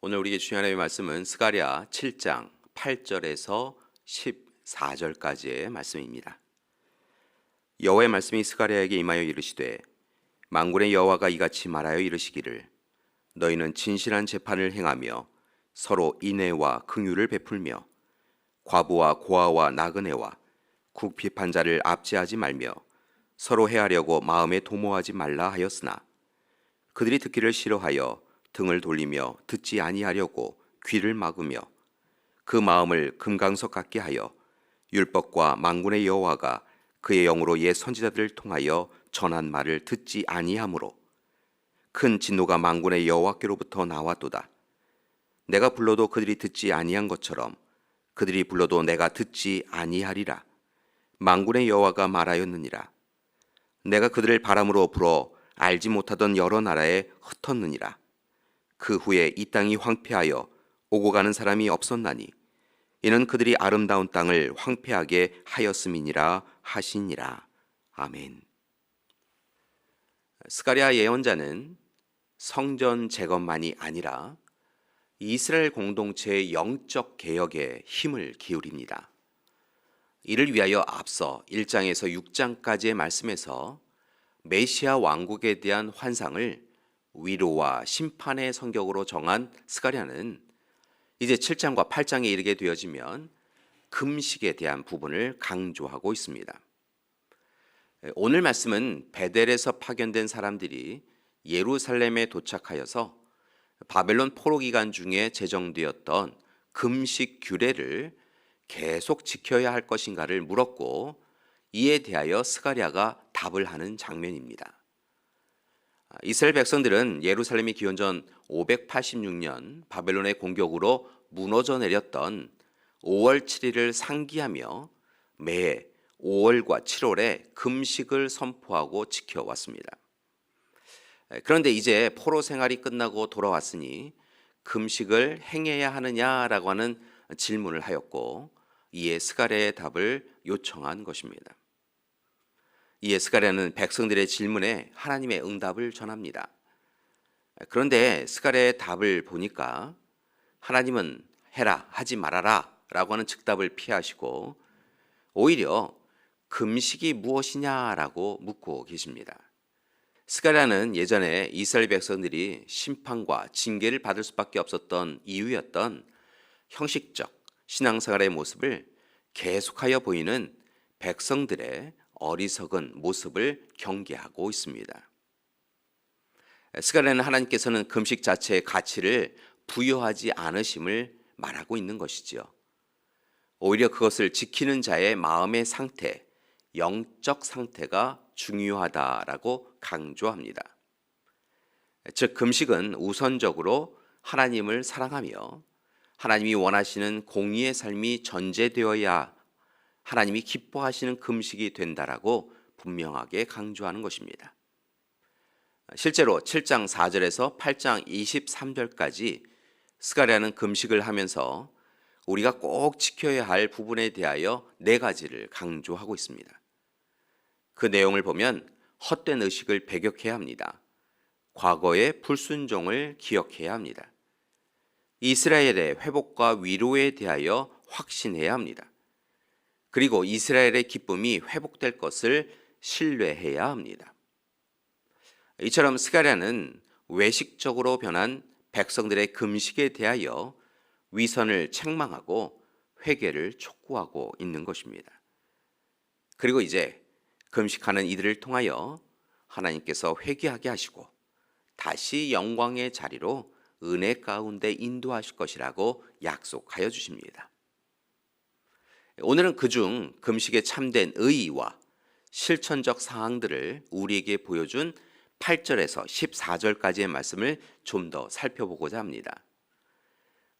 오늘 우리에게 주신 하나님의 말씀은 스가랴 7장 8절에서 14절까지의 말씀입니다. 여호와의 말씀이 스가랴에게 임하여 이르시되 만군의 여호와가 이같이 말하여 이르시기를 너희는 진실한 재판을 행하며 서로 인애와 긍휼을 베풀며 과부와 고아와 나그네와 국비판자를 압제하지 말며 서로 해하려고 마음에 도모하지 말라 하였으나 그들이 듣기를 싫어하여 등을 돌리며 듣지 아니하려고 귀를 막으며 그 마음을 금강석 같게 하여 율법과 만군의 여호와가 그의 영으로 옛 선지자들을 통하여 전한 말을 듣지 아니하므로 큰 진노가 만군의 여호와께로부터 나왔도다. 내가 불러도 그들이 듣지 아니한 것처럼 그들이 불러도 내가 듣지 아니하리라. 만군의 여호와가 말하였느니라. 내가 그들을 바람으로 불어 알지 못하던 여러 나라에 흩었느니라. 그 후에 이 땅이 황폐하여 오고 가는 사람이 없었나니 이는 그들이 아름다운 땅을 황폐하게 하였음이니라 하시니라. 아멘. 스가랴 예언자는 성전 재건만이 아니라 이스라엘 공동체의 영적 개혁에 힘을 기울입니다. 이를 위하여 앞서 1장에서 6장까지의 말씀에서 메시아 왕국에 대한 환상을 위로와 심판의 성격으로 정한 스가랴는 이제 7장과 8장에 이르게 되어지면 금식에 대한 부분을 강조하고 있습니다. 오늘 말씀은 베델에서 파견된 사람들이 예루살렘에 도착하여서 바벨론 포로 기간 중에 제정되었던 금식 규례를 계속 지켜야 할 것인가를 물었고 이에 대하여 스가랴가 답을 하는 장면입니다. 이스라엘 백성들은 예루살렘이 기원전 586년 바벨론의 공격으로 무너져 내렸던 5월 7일을 상기하며 매해 5월과 7월에 금식을 선포하고 지켜왔습니다. 그런데 이제 포로 생활이 끝나고 돌아왔으니 금식을 행해야 하느냐라고 하는 질문을 하였고 이에 스가랴의 답을 요청한 것입니다. 이에 스가랴는 백성들의 질문에 하나님의 응답을 전합니다. 그런데 스가랴의 답을 보니까 하나님은 해라 하지 말아라 라고 하는 즉답을 피하시고 오히려 금식이 무엇이냐라고 묻고 계십니다. 스가랴는 예전에 이스라엘 백성들이 심판과 징계를 받을 수밖에 없었던 이유였던 형식적 신앙생활의 모습을 계속하여 보이는 백성들의 어리석은 모습을 경계하고 있습니다. 스가랴는 하나님께서는 금식 자체의 가치를 부여하지 않으심을 말하고 있는 것이지요. 오히려 그것을 지키는 자의 마음의 상태, 영적 상태가 중요하다라고 강조합니다. 즉 금식은 우선적으로 하나님을 사랑하며 하나님이 원하시는 공의의 삶이 전제되어야 하나님이 기뻐하시는 금식이 된다라고 분명하게 강조하는 것입니다. 실제로 7장 4절에서 8장 23절까지 스가랴는 금식을 하면서 우리가 꼭 지켜야 할 부분에 대하여 4가지를 강조하고 있습니다. 그 내용을 보면 헛된 의식을 배격해야 합니다. 과거의 불순종을 기억해야 합니다. 이스라엘의 회복과 위로에 대하여 확신해야 합니다. 그리고 이스라엘의 기쁨이 회복될 것을 신뢰해야 합니다. 이처럼 스가랴는 외식적으로 변한 백성들의 금식에 대하여 위선을 책망하고 회개를 촉구하고 있는 것입니다. 그리고 이제 금식하는 이들을 통하여 하나님께서 회개하게 하시고 다시 영광의 자리로 은혜 가운데 인도하실 것이라고 약속하여 주십니다. 오늘은 그중 금식에 참된 의의와 실천적 사항들을 우리에게 보여준 8절에서 14절까지의 말씀을 좀 더 살펴보고자 합니다.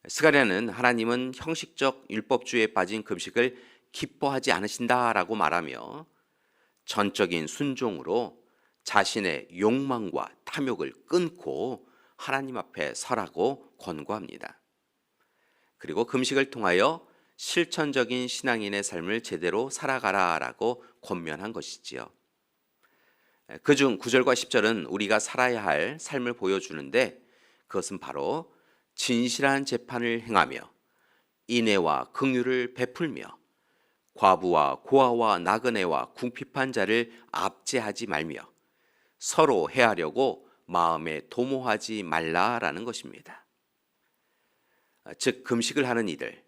스가랴는 하나님은 형식적 율법주의에 빠진 금식을 기뻐하지 않으신다라고 말하며 전적인 순종으로 자신의 욕망과 탐욕을 끊고 하나님 앞에 서라고 권고합니다. 그리고 금식을 통하여 실천적인 신앙인의 삶을 제대로 살아가라라고 권면한 것이지요. 그중 9절과 10절은 우리가 살아야 할 삶을 보여주는데 그것은 바로 진실한 재판을 행하며 인애와 긍휼을 베풀며 과부와 고아와 나그네와 궁핍한 자를 압제하지 말며 서로 해하려고 마음에 도모하지 말라라는 것입니다. 즉 금식을 하는 이들,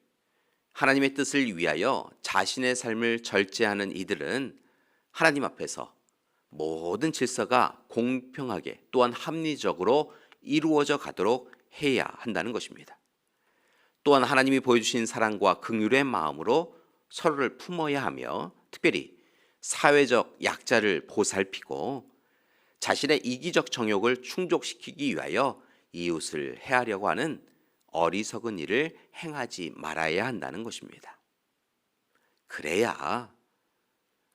하나님의 뜻을 위하여 자신의 삶을 절제하는 이들은 하나님 앞에서 모든 질서가 공평하게 또한 합리적으로 이루어져 가도록 해야 한다는 것입니다. 또한 하나님이 보여주신 사랑과 긍휼의 마음으로 서로를 품어야 하며 특별히 사회적 약자를 보살피고 자신의 이기적 정욕을 충족시키기 위하여 이웃을 해하려고 하는 어리석은 일을 행하지 말아야 한다는 것입니다. 그래야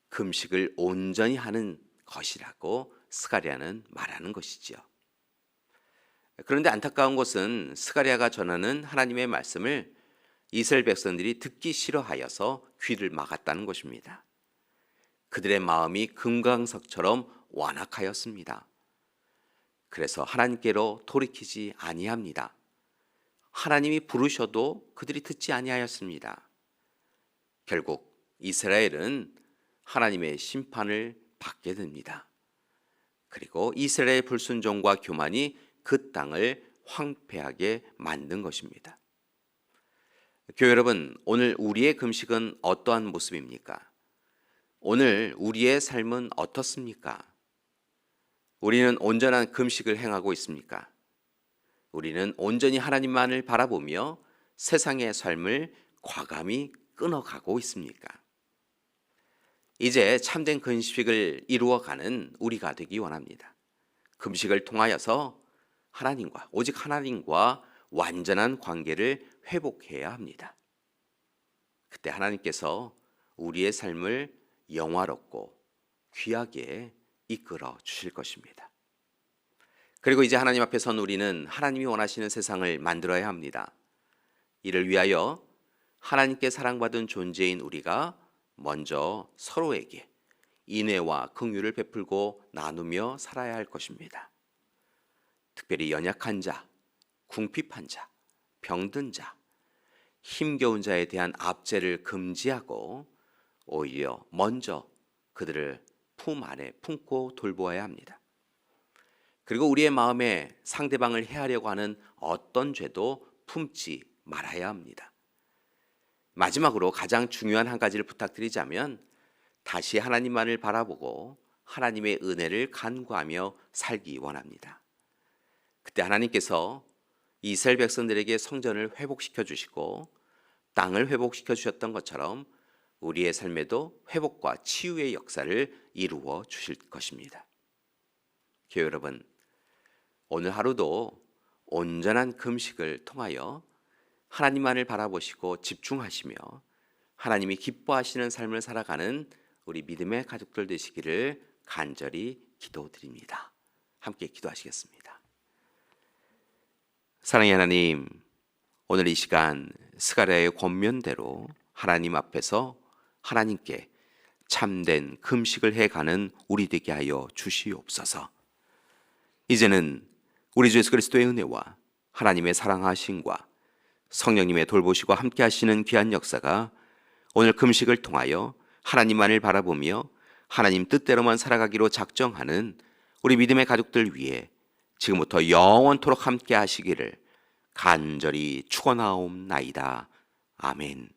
금식을 온전히 하는 것이라고 스가랴는 말하는 것이지요. 그런데 안타까운 것은 스가랴가 전하는 하나님의 말씀을 이스라엘 백성들이 듣기 싫어하여서 귀를 막았다는 것입니다. 그들의 마음이 금강석처럼 완악하였습니다. 그래서 하나님께로 돌이키지 아니합니다. 하나님이 부르셔도 그들이 듣지 아니하였습니다. 결국 이스라엘은 하나님의 심판을 받게 됩니다. 그리고 이스라엘의 불순종과 교만이 그 땅을 황폐하게 만든 것입니다. 교회 여러분, 오늘 우리의 금식은 어떠한 모습입니까? 오늘 우리의 삶은 어떻습니까? 우리는 온전한 금식을 행하고 있습니까? 우리는 온전히 하나님만을 바라보며 세상의 삶을 과감히 끊어가고 있습니까? 이제 참된 금식을 이루어가는 우리가 되기 원합니다. 금식을 통하여서 하나님과 오직 하나님과 완전한 관계를 회복해야 합니다. 그때 하나님께서 우리의 삶을 영화롭고 귀하게 이끌어 주실 것입니다. 그리고 이제 하나님 앞에 선 우리는 하나님이 원하시는 세상을 만들어야 합니다. 이를 위하여 하나님께 사랑받은 존재인 우리가 먼저 서로에게 인애와 긍휼을 베풀고 나누며 살아야 할 것입니다. 특별히 연약한 자, 궁핍한 자, 병든 자, 힘겨운 자에 대한 압제를 금지하고 오히려 먼저 그들을 품 안에 품고 돌보아야 합니다. 그리고 우리의 마음에 상대방을 해하려고 하는 어떤 죄도 품지 말아야 합니다. 마지막으로 가장 중요한 한 가지를 부탁드리자면 다시 하나님만을 바라보고 하나님의 은혜를 간구하며 살기 원합니다. 그때 하나님께서 이스라엘 백성들에게 성전을 회복시켜 주시고 땅을 회복시켜 주셨던 것처럼 우리의 삶에도 회복과 치유의 역사를 이루어 주실 것입니다. 교회 여러분, 오늘 하루도 온전한 금식을 통하여 하나님만을 바라보시고 집중하시며 하나님이 기뻐하시는 삶을 살아가는 우리 믿음의 가족들 되시기를 간절히 기도드립니다. 함께 기도하시겠습니다. 사랑의 하나님, 오늘 이 시간 스가랴의 권면대로 하나님 앞에서 하나님께 참된 금식을 해가는 우리 되게 하여 주시옵소서. 이제는 우리 주 예수 그리스도의 은혜와 하나님의 사랑하심과 성령님의 돌보시고 함께 하시는 귀한 역사가 오늘 금식을 통하여 하나님만을 바라보며 하나님 뜻대로만 살아가기로 작정하는 우리 믿음의 가족들 위해 지금부터 영원토록 함께 하시기를 간절히 축원하옵나이다. 아멘.